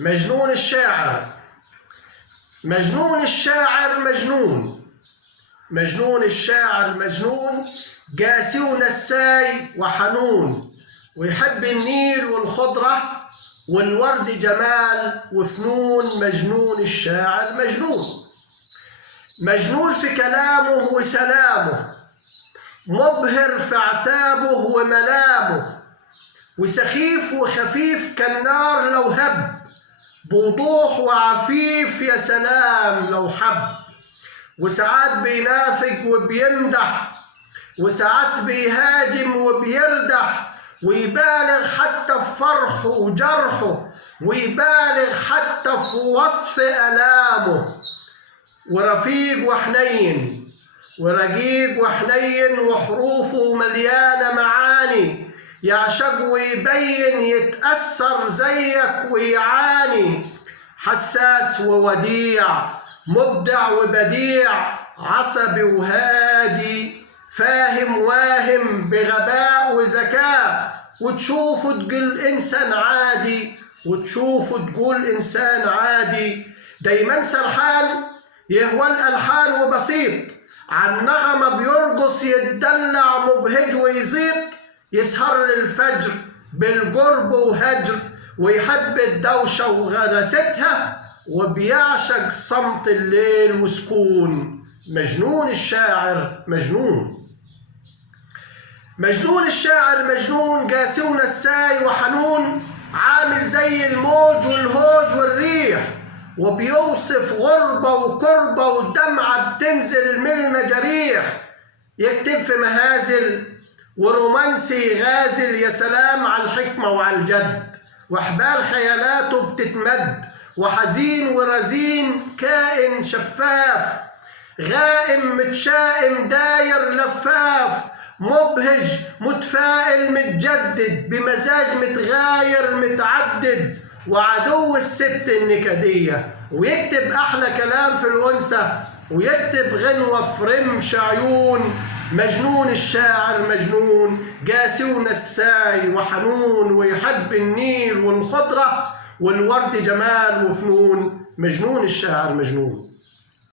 مجنون الشاعر. مجنون الشاعر مجنون. مجنون الشاعر مجنون، قاسي ونساي وحنون، ويحب النيل والخضرة والورد جمال وفنون. مجنون الشاعر مجنون. مجنون في كلامه وسلامه، مبهر في عتابه وملامه، وسخيف وخفيف كالنار لو هب، بوضوح وعفيف يا سلام لو حب. وساعات بينافق وبيمدح، وساعات بيهاجم وبيردح، ويبالغ حتى في فرحه وجرحه، ويبالغ حتى في وصف آلامه. ورفيق وحنين ورقيق وحنين، وحروفه مليانة معاني، يعشق ويبين يتأثر زيك ويعاني. حساس ووديع، مبدع وبديع، عصبي وهادي، فاهم واهم بغباء وذكاء. وتشوفه تقول إنسان عادي، وتشوفه تقول إنسان عادي. دايما سرحان يهوى الألحان وبسيط، عن نغمة بيرقص يتدلع مبهج ويزيط. يسهر للفجر بالقرب وهجر، ويحب الدوشة وغلاستها، وبيعشق صمت الليل وسكون. مجنون الشاعر مجنون. مجنون الشاعر مجنون، قاسي ونساي وحنون، عامل زي الموج والهوج والريح، وبيوصف غربة وكربة ودمعة بتنزل من المجاريح. يكتب في مهازل ورومانسي غازل، يا سلام على الحكمة وعلى الجد، وحبال خيالاته بتتمد، وحزين ورزين كائن شفاف، غائم متشائم داير لفاف، مبهج متفائل متجدد، بمزاج متغاير متعدد، وعدو الست النكدية. ويكتب أحلى كلام في الأنثى، ويكتب غنوة في رمش عيون. مجنون الشاعر مجنون، قاسي ونساي وحنون، ويحب النيل والخضرة والورد جمال وفنون. مجنون الشاعر مجنون.